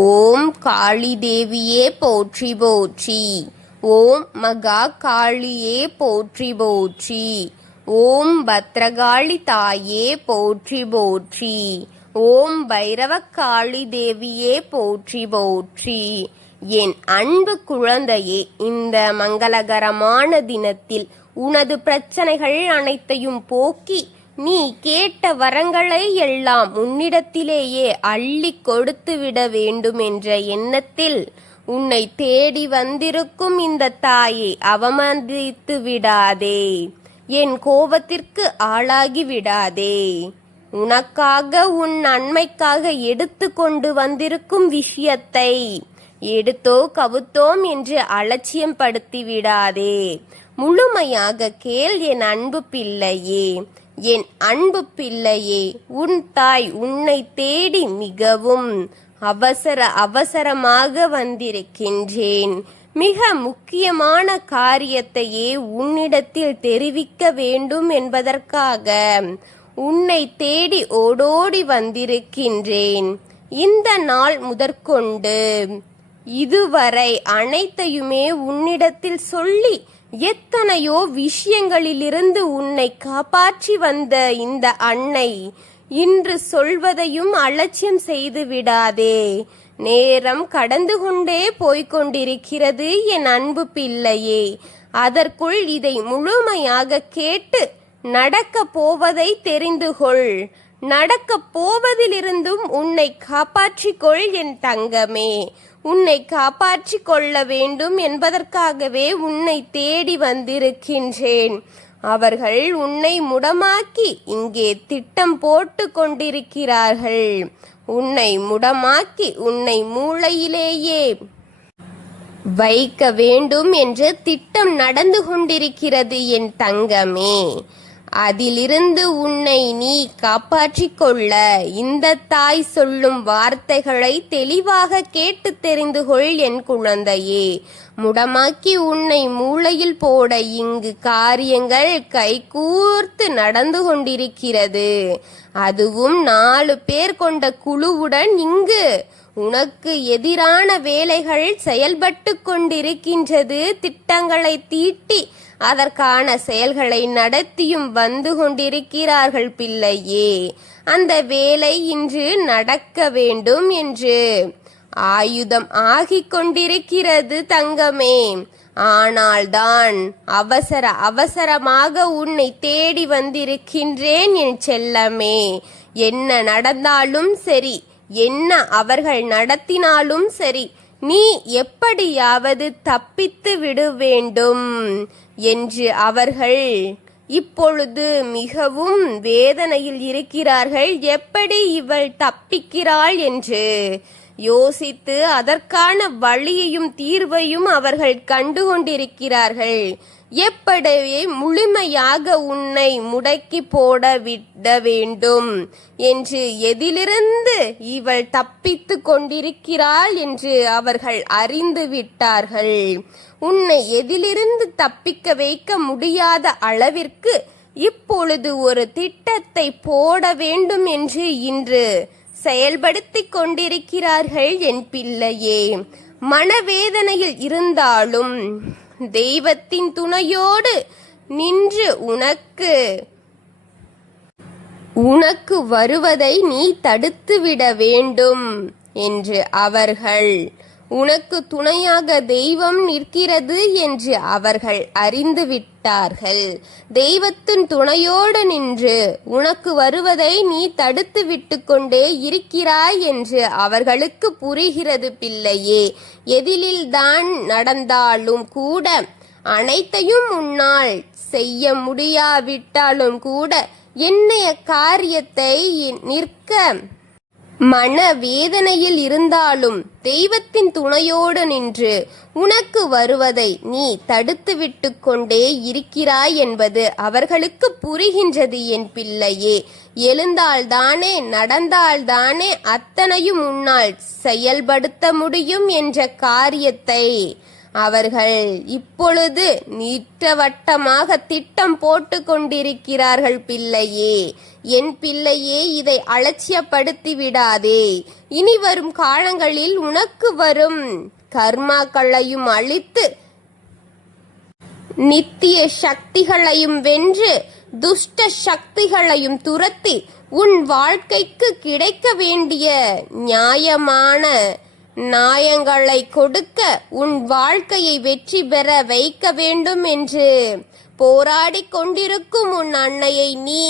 ஓம் காளி தேவியே போற்றி போற்றி. ஓம் மகா காளியே போற்றி போற்றி. ஓம் பத்ரகாளி தாயே போற்றி போற்றி. ஓம் பைரவக்காளி தேவியே போற்றி போற்றி. என் அன்பு குழந்தையே, இந்த மங்களகரமான தினத்தில் உனது பிரச்சனைகள் அனைத்தையும் போக்கி நீ கேட்ட வரங்களை எல்லாம் உன்னிடத்திலேயே அள்ளி கொடுத்து விட வேண்டும் என்ற எண்ணத்தில் உன்னை தேடி வந்திருக்கும் இந்த தாயை அவமதித்து விடாதே. என் கோபத்திற்கு ஆளாகி விடாதே. உனக்காக உன் நன்மைக்காக எடுத்து கொண்டு வந்திருக்கும் விஷயத்தை எடுத்தோ கவுத்தோம் என்று அலட்சியம் படுத்தி விடாதே. முழுமையாக கேள் என் அன்பு பிள்ளையே. என் அன்பு பிள்ளையே, உன் தாய் உன்னை தேடி மிகவும் அவசரமாக வந்திருக்கின்றேன். மிக முக்கியமான காரியத்தையே உன்னிடத்தில் தெரிவிக்க வேண்டும் என்பதற்காக உன்னை தேடி ஓடோடி வந்திருக்கின்றேன். இந்த நாள் முதற்கொண்டு இதுவரை அனைத்தையுமே உன்னிடத்தில் சொல்லி எத்தனையோ விஷயங்களிலிருந்து உன்னை காப்பாற்றி வந்த இந்த அன்னை இன்று சொல்வதையும் அலட்சியம் செய்து விடாதே. நேரம் கடந்து கொண்டே போய்கொண்டிருக்கிறது என் அன்பு பிள்ளையே. அதற்குள் இதை முழுமையாக கேட்டு நடக்க போவதை தெரிந்து கொள். நடக்க போவதிலிருந்தும் உன்னை காப்பாற்றிக்கொள் என் தங்கமே. உன்னை காப்பாற்றி கொள்ள வேண்டும் என்பதற்காகவே உன்னை தேடி வந்திருக்கின்றேன். அவர்கள் உன்னை முடமாக்கி இங்கே திட்டம் போட்டு கொண்டிருக்கிறார்கள். உன்னை முடமாக்கி உன்னை மூளையிலேயே வைக்க வேண்டும் என்று திட்டம் நடந்து கொண்டிருக்கிறது என் தங்கமே. அதிலிருந்து உன்னை நீ காப்பாற்றிக் கொள்ள இந்த தாய் சொல்லும் வார்த்தைகளை தெளிவாக கேட்டு தெரிந்து கொள் என் குழந்தையே. முடமாக்கி உன்னை மூளையில் போட இங்கு காரியங்கள் கைகூர்த்து நடந்து கொண்டிருக்கிறது. அதுவும் 4 பேர் கொண்ட குழுவுடன் இங்கு உனக்கு எதிரான வேலைகள் செயல்பட்டு கொண்டிருக்கின்றது. திட்டங்களை தீட்டி அதற்கான செயல்களை நடத்தியும் வந்து கொண்டிருக்கிறார்கள் பிள்ளையே. அந்த வேலை இன்று நடக்க வேண்டும் என்று ஆயுதம் ஆகிக் கொண்டிருக்கிறது தங்கமே. ஆனால்தான் அவசரமாக உன்னை தேடி வந்திருக்கின்றேன் என் செல்லமே. என்ன நடந்தாலும் சரி, என்ன அவர்கள் நடத்தினாலும் சரி, நீ எப்படியாவது தப்பித்து விட வேண்டும் என்று அவர்கள் இப்பொழுது மிகவும் வேதனையில் இருக்கிறார்கள். எப்படி இவள் தப்பிக்கிறாள் என்று யோசித்து அதற்கான வழியையும் தீர்வையும் அவர்கள் கண்டு கொண்டிருக்கிறார்கள். எப்படி முழுமையாக உன்னை முடக்கி போட விட வேண்டும் என்று, எதிலிருந்து இவள் தப்பித்து கொண்டிருக்கிறாள் என்று அவர்கள் அறிந்து விட்டார்கள். உன்னை எதிலிருந்து தப்பிக்க வைக்க முடியாத அளவிற்கு இப்பொழுது ஒரு திட்டத்தை போட வேண்டும் என்று இன்று செயல்படுத்தி கொண்டிருக்கிறார்கள் என் பிள்ளையே. மனவேதனையில் இருந்தாலும் தெய்வத்தின் துணையோடு நின்று உனக்கு வருவதை நீ தடுத்துவிட வேண்டும் என்று அவர்கள், உனக்கு துணையாக தெய்வம் நிற்கிறது என்று அவர்கள் அறிந்து விட்டார்கள். தெய்வத்தின் துணையோடு நின்று உனக்கு வருவதை நீ தடுத்து விட்டு கொண்டே இருக்கிறாய் என்று அவர்களுக்கு புரிகிறது பிள்ளையே. எதிலில்தான் நடந்தாலும் கூட, அனைத்தையும் உன்னால் செய்ய முடியாவிட்டாலும் கூட, என்னைய காரியத்தை நிற்க மனவேதனையில் இருந்தாலும் தெய்வத்தின் துணையோடு நின்று உனக்கு வருவதை நீ தடுத்து விட்டு கொண்டே இருக்கிறாய் என்பது அவர்களுக்கு புரிகின்றது என் பிள்ளையே. எழுந்தால்தானே நடந்தால்தானே அத்தனையும் உன்னால் செயல்படுத்த முடியும் என்ற காரியத்தை அவர்கள் இப்பொழுது நீட்டவட்டமாக திட்டம் போட்டு கொண்டிருக்கிறார்கள். பிள்ளையே, என் பிள்ளையே, இதை அலட்சியப்படுத்தி விடாதே. இனி வரும் காலங்களில் உனக்கு வரும் கர்மாக்களையும் அழித்து நித்திய சக்திகளையும் வென்று துஷ்ட சக்திகளையும் துரத்தி உன் வாழ்க்கைக்கு கிடைக்க வேண்டிய நியாயமான நியாயங்களை கொடுக்க உன் வாழ்க்கையை வெற்றி பெற வைக்க வேண்டும் என்று போராடி கொண்டிருக்கும் உன் அன்னையை நீ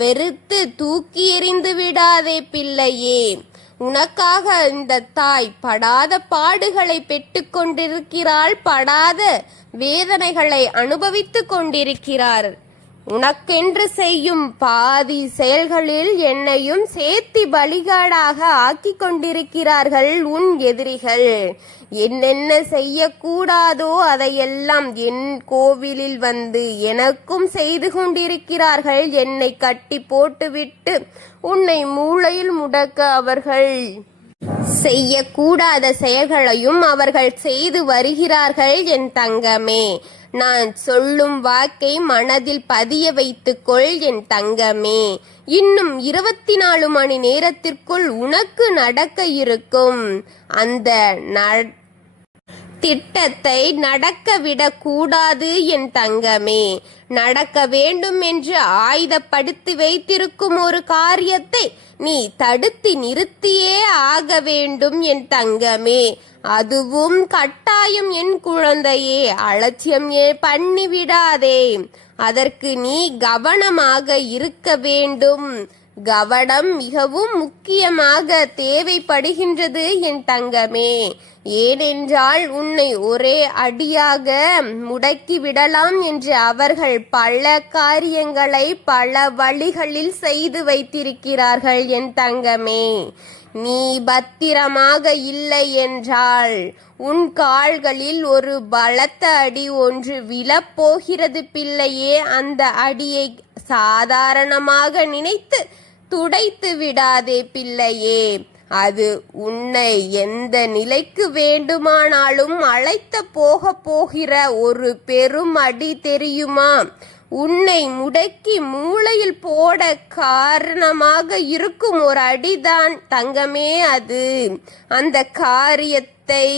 வெறுத்து தூக்கி எறிந்து விடாதே பிள்ளையே. உனக்காக இந்த தாய் படாத பாடுகளை பெற்றுக் கொண்டிருக்கிறாள், படாத வேதனைகளை அனுபவித்துக் கொண்டிருக்கிறார். உனக்கென்று செய்யும் பாதி செயல்களில் என்னையும் சேர்த்து பலிகாடாக ஆக்கிக் கொண்டிருக்கிறார்கள் உன் எதிரிகள். என்னென்ன செய்யக்கூடாதோ அதையெல்லாம் என் கோவிலில் வந்து எனக்கும் செய்து கொண்டிருக்கிறார்கள். என்னை கட்டி போட்டுவிட்டு உன்னை மூளையில் முடக்க அவர்கள் செய்யக்கூடாத செயல்களையும் அவர்கள் செய்து வருகிறார்கள். என் தங்கமே, நான் சொல்லும் வாக்கை மனதில் பதிய வைத்துக்கொள் என் தங்கமே. இன்னும் 24 மணி நேரத்திற்குள் உனக்கு நடக்க இருக்கும் அந்த திட்டத்தை நடக்க விடக்கூடாது என் தங்கமே. நடக்க வேண்டும் என்று ஆயுதப்படுத்தி வைத்திருக்கும் ஒரு காரியத்தை நீ தடுத்து நிறுத்தியே ஆக வேண்டும் என் தங்கமே. அதுவும் கட்டாயம் என் குழந்தையே. அலட்சியம் பண்ணிவிடாதே. அதற்கு நீ கவனமாக இருக்க வேண்டும். கவனம் மிகவும் முக்கியமாக தேவைப்படுகின்றது என் தங்கமே. ஏனென்றால் உன்னை ஒரே அடியாக முடக்கி விடலாம் என்று அவர்கள் பல காரியங்களை பல வழிகளில் செய்து வைத்திருக்கிறார்கள் என் தங்கமே. நீ பத்திரமாக இல்லை என்றால் உன் கால்களில் ஒரு பலத்த அடி ஒன்று விழப்போகிறது பிள்ளையே. அந்த அடியை சாதாரணமாக நினைத்து துடைத்து விடாதே பிள்ளையே. அது உன்னை எந்த நிலைக்கு வேண்டுமானாலும் அழைத்து போகிற ஒரு பெரும் அடி தெரியுமா? உன்னை முடக்கி மூளையில் போட காரணமாக இருக்கும் ஒரு அடிதான் தங்கமே அது. அந்த காரியத்தை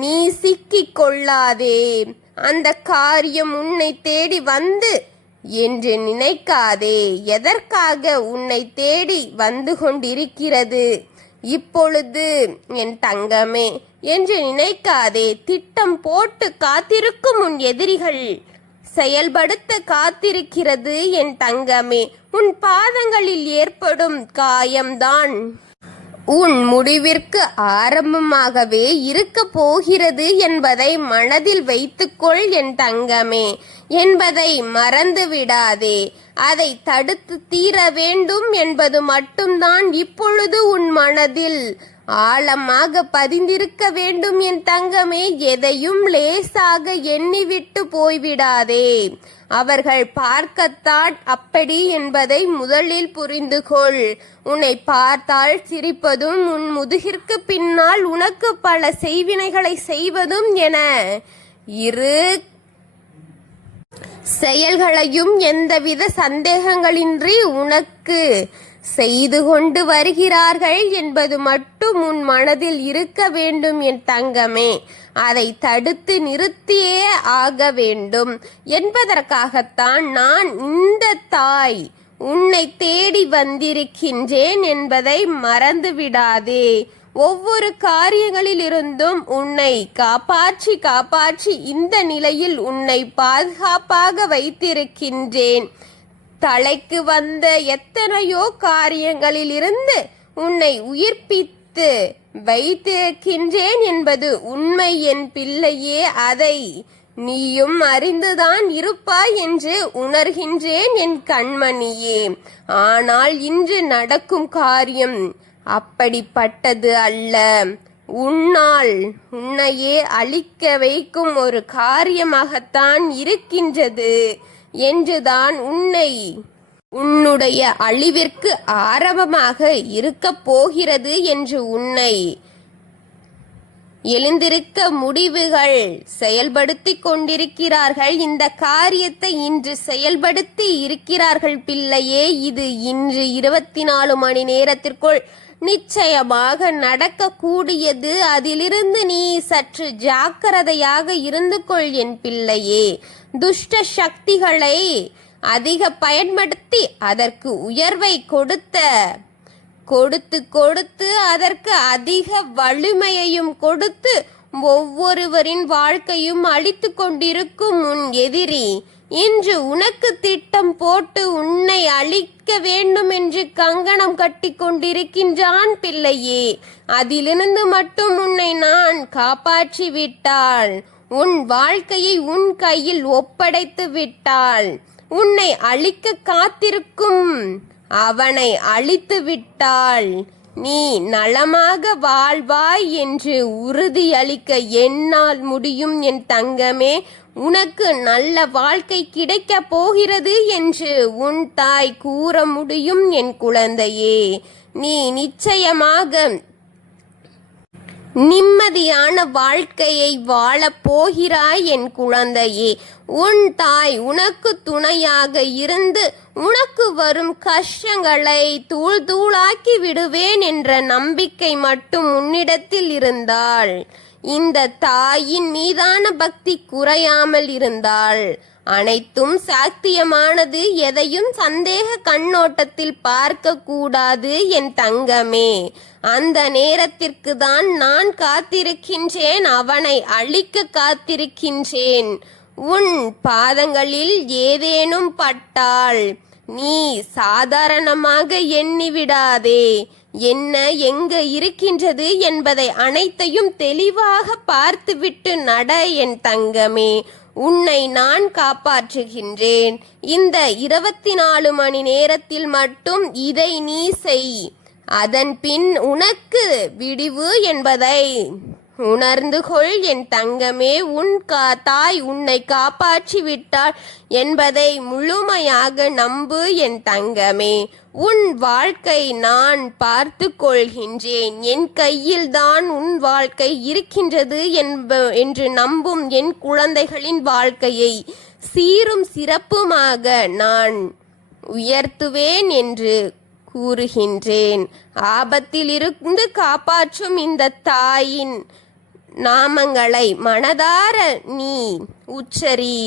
நீ சிக்கிக் கொள்ளாதே. அந்த காரியம் உன்னை தேடி வந்து என்று நினைக்காதே. எதற்காக உன்னை தேடி வந்து கொண்டிருக்கிறது இப்பொழுது என் தங்கமே என்று நினைக்காதே. திட்டம் போட்டு காத்திருக்கும் உன் எதிரிகள் செயல்படுத்த காத்திருக்கிறது என் தங்கமே. உன் பாதங்களில் ஏற்படும் காயம்தான் உன் முடிவிற்கு ஆரம்பமாகவே இருக்க போகிறது என்பதை மனதில் வைத்துக்கொள் என் தங்கமே என்பதை மறந்து விடாதே. அதை தடுத்து தீர வேண்டும் என்பது மட்டும்தான் இப்பொழுது உன் மனதில் ஆழமாக பதிந்திருக்க வேண்டும் என் தங்கமே. எதையும் லேசாக எண்ணிவிட்டு போய்விடாதே. அவர்கள் பார்க்கத்தான் அப்படி என்பதை முதலில் புரிந்து கொள். உன்னை பார்த்தால் சிரிப்பதும் உன் முதுகிற்கு பின்னால் உனக்கு பல செய்வினைகளை செய்வதும் என இரு செயல்களையும் எந்தவித சந்தேகங்களின்றி உனக்கு செய்து கொண்டு வருகிறார்கள் என்பது மட்டும் உன் மனதில் இருக்க வேண்டும் என் தங்கமே. அதை தடுத்து நிறுத்தியே ஆக வேண்டும் என்பதற்காகத்தான் நான் இந்த தாய் உன்னை தேடி வந்திருக்கின்றேன் என்பதை மறந்து விடாதே. ஒவ்வொரு காரியங்களிலிருந்தும் உன்னை காப்பாற்றி இந்த நிலையில் உன்னை பாதுகாப்பாக வைத்திருக்கின்றேன். தலைக்கு வந்த எத்தனையோ காரியங்களில் இருந்து உன்னை உயிர்ப்பித்து வைத்திருக்கின்றேன் என்பது உண்மை என் பிள்ளையே. அதை நீயும் அறிந்துதான் இருப்பாய் என்று உணர்கின்றேன் என் கண்மணியே. ஆனால் இன்று நடக்கும் காரியம் அப்படிப்பட்டது அல்ல. உன்னையே அழிக்க வைக்கும் ஒரு காரியமாகத்தான் இருக்கின்றது என்றுதான் உன்னுடைய அழிவிற்கு ஆரம்பமாக இருக்க போகிறது என்று உன்னை எழுந்திருக்க முடிவுகள் செயல்படுத்தி கொண்டிருக்கிறார்கள். இந்த காரியத்தை இன்று செயல்படுத்தி இருக்கிறார்கள் பிள்ளையே. இது இன்று 24 மணி நேரத்திற்குள் நிச்சயமாக நடக்கக்கூடியது. அதிலிருந்து நீ சற்று ஜாக்கிரதையாக இருந்து கொள் என் பிள்ளையே. துஷ்ட சக்திகளை அதிக பயன்படுத்தி அதற்கு உயர்வை கொடுத்து அதற்கு அதிக வலிமையையும் கொடுத்து ஒவ்வொருவரின் வாழ்க்கையும் அழித்து கொண்டிருக்கும் உன் எதிரி இன்று உனக்கு திட்டம் போட்டு உன்னை அழிக்க வேண்டும் என்று கங்கணம் கட்டி கொண்டிருக்கின்றான் பிள்ளையே. அதிலிருந்து மட்டும் உன்னை நான் காப்பாற்றி விட்டால், உன் வாழ்க்கையை உன் கையில் ஒப்படைத்து விட்டால், உன்னை அழிக்க காத்திருக்கும் அவனை அழித்து விட்டால் நீ நலமாக வாழ்வாய் என்று உறுதியளிக்க என்னால் முடியும் என் தங்கமே. உனக்கு நல்ல வாழ்க்கை கிடைக்கப் போகிறது என்று உன் தாய் கூற முடியும் என் குழந்தையே. நீ நிச்சயமாக நிம்மதியான வாழ்க்கையை வாழப் போகிறாய் என் குழந்தையே. உன் தாய் உனக்கு துணையாக இருந்து உனக்கு வரும் கஷ்டங்களை தூள் தூளாக்கி விடுவேன் என்ற நம்பிக்கை மட்டும் உன்னிடத்தில் இருந்தால், இந்த தாயின் மீதான பக்தி குறையாமல் இருந்தால், அனைத்தும் சாத்தியமானது. எதையும் சந்தேக கண்ணோட்டத்தில் பார்க்க கூடாது என் தங்கமே. அந்த நேரத்திற்கு தான் நான் காத்திருக்கின்றேன், அவனை அழிக்க காத்திருக்கின்றேன். உன் பாதங்களில் ஏதேனும் பட்டால் நீ சாதாரணமாக எண்ணிவிடாதே. என்ன எங்க இருக்கின்றது என்பதை அனைத்தையும் தெளிவாக பார்த்துவிட்டு நட என் தங்கமே. உன்னை நான் காப்பாற்றுகின்றேன். இந்த 24 மணி நேரத்தில் மட்டும் இதை நீ செய். அதன் பின் உனக்கு விடிவு என்பதை உணர்ந்து கொள் என் தங்கமே. உன் தாய் உன்னை காப்பாற்றி விட்டாள் என்பதை முழுமையாக நம்பு என் தங்கமே. உன் வாழ்க்கை நான் பார்த்து கொள்கின்றேன். என் கையில்தான் உன் வாழ்க்கை இருக்கின்றது என்று நம்பும் என் குழந்தைகளின் வாழ்க்கையை சீரும் சிறப்புமாக நான் உயர்த்துவேன் என்று கூறுகின்றேன். ஆபத்தில் இருந்து காப்பாற்றும் இந்த தாயின் நாமங்களை மனதார நீ உச்சரி.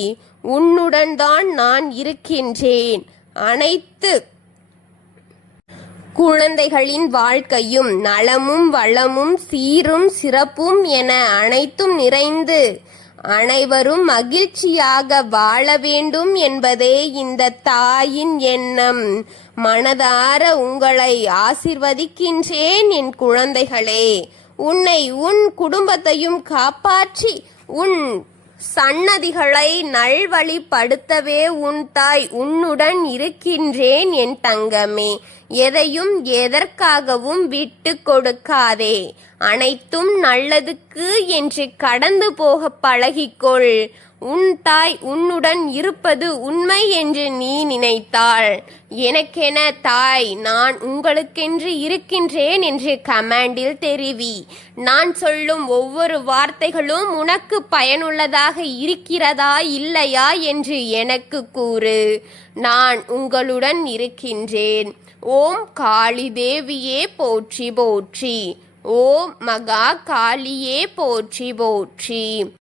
உன்னுடன் தான் நான் இருக்கின்றேன். அனைத்து குழந்தைகளின் வாழ்க்கையும் நலமும் வளமும் சீரும் சிறப்பும் என அனைத்தும் நிறைந்து அனைவரும் மகிழ்ச்சியாக வாழ வேண்டும் என்பதே இந்த தாயின் எண்ணம். மனதார உங்களை ஆசிர்வதிக்கின்றேன் என் குழந்தைகளே. உன்னை உன் குடும்பத்தையும் காப்பாற்றி உன் சன்னதிகளை நல்வழிப்படுத்தவே உன் தாய் உன்னுடன் இருக்கின்றேன் என் தங்கமே. எதையும் எதற்காகவும் விட்டு கொடுக்காதே. அனைத்தும் நல்லதுக்கு என்று கடந்து போக பழகிக்கொள். உன் தாய் உன்னுடன் இருப்பது உண்மை என்று நீ நினைத்தாள், எனக்கென தாய் நான் உங்களுக்கென்று இருக்கின்றேன் என்று கமெண்டில் தெரிவி. நான் சொல்லும் ஒவ்வொரு வார்த்தைகளும் உனக்கு பயனுள்ளதாக இருக்கிறதா இல்லையா என்று எனக்கு கூறு. நான் உங்களுடன் இருக்கின்றேன். ஓம் காளி தேவியே போற்றி போற்றி. ஓம் மகா காளியே போற்றி போற்றி.